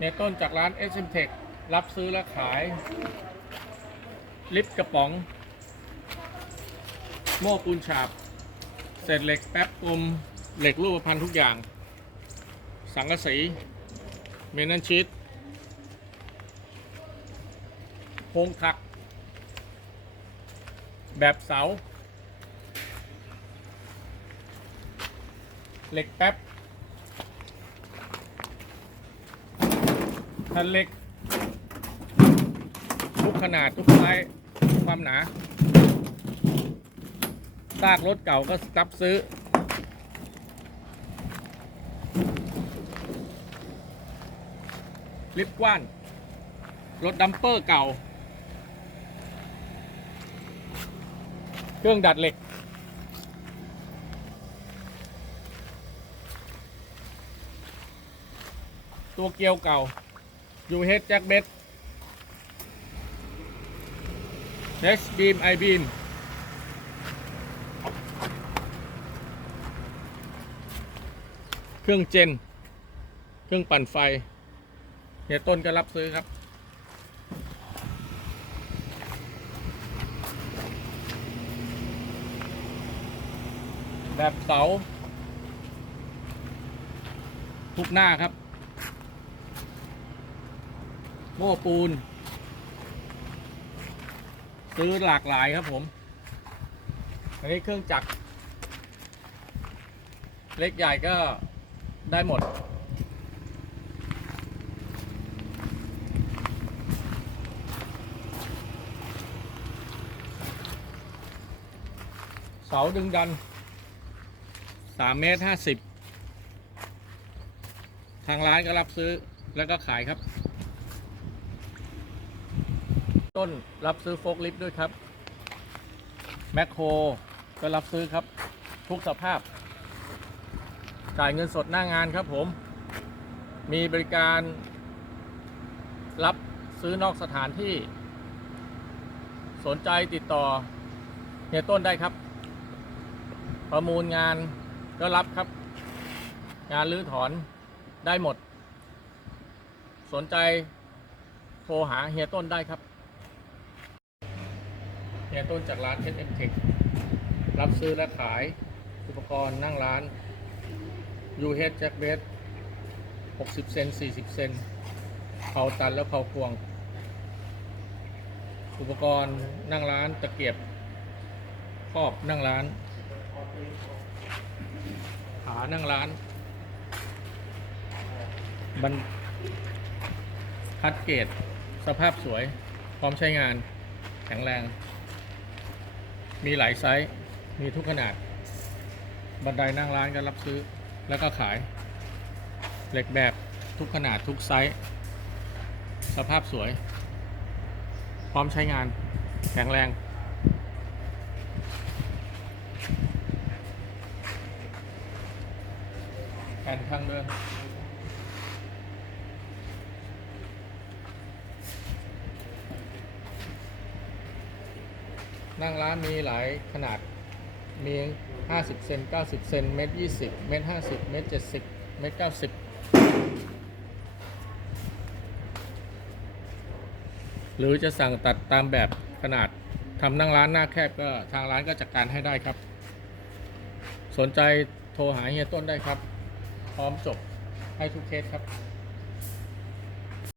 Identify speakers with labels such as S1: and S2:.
S1: ในต้นจากร้าน s m t e c h รับซื้อและขาย ลิฟกระป๋อง โม่ปูนฉาบ เศษเหล็กแป๊บกลมเหล็กรูปพรรณทุกอย่าง สังกะสี เมนันชีตโครงถัก แบบเสา เหล็กแป๊บ แผ่นเล็ก ทุกขนาดทุกไซส์ทุกความหนาซากรถเก่าก็รับซื้อ ลิฟต์กว้าน รถดัมเปอร์เก่า เครื่องดัดเหล็ก ตัวเกียวเก่า ยูเฮดแจ็คเบสเทสบีมไอบีมเครื่องเจน เครื่องปั่นไฟเฮียต้นก็รับซื้อครับแบบเสาทุกหน้าครับ โม่ปูน ซื้อหลากหลายครับผม อันนี้เครื่องจักร เล็กใหญ่ก็ได้หมด เสาดึงดันสามเมตรห้าสิบทางร้านก็รับซื้อแล้วก็ขายครับ ต้นรับซื้อโฟกลิฟต์ด้วยครับ แมคโครก็รับซื้อครับ ทุกสภาพ จ่ายเงินสดหน้างานครับผม มีบริการ รับซื้อนอกสถานที่ สนใจติดต่อเฮียต้นได้ครับ ประมูลงานก็รับครับ งานรื้อถอนได้หมด สนใจโทรหาเฮียต้นได้ครับ ฮียต้นจากร้าน SM Tech รับซื้อและขายอุปกรณ์นั่งร้าน UH Jack b a s 60 เซน 40 เซนเผาตันและเผาควง อุปกรณ์นั่งร้านตะเกียบครอบนั่งร้าน ขานั่งร้านบันคัดเกตสภาพสวย พร้อมใช้งาน แข็งแรง มีหลายไซส์ มีทุกขนาด บันไดนั่งร้านก็รับซื้อ แล้วก็ขาย เหล็กแบบทุกขนาดทุกไซส์ สภาพสวย พร้อมใช้งาน แข็งแรง แผ่นทางเดิน นั่งร้านมีหลายขนาดมี 50 เซน 90 เซน เมตร 20 เมตร 50 เมตร 70 เมตร 90 หรือจะสั่งตัดตามแบบขนาดทำนั่งร้านหน้าแคบก็ทางร้านก็จัดการให้ได้ครับ สนใจโทรหาเฮียต้นได้ครับ พร้อมจบให้ทุกเคสครับ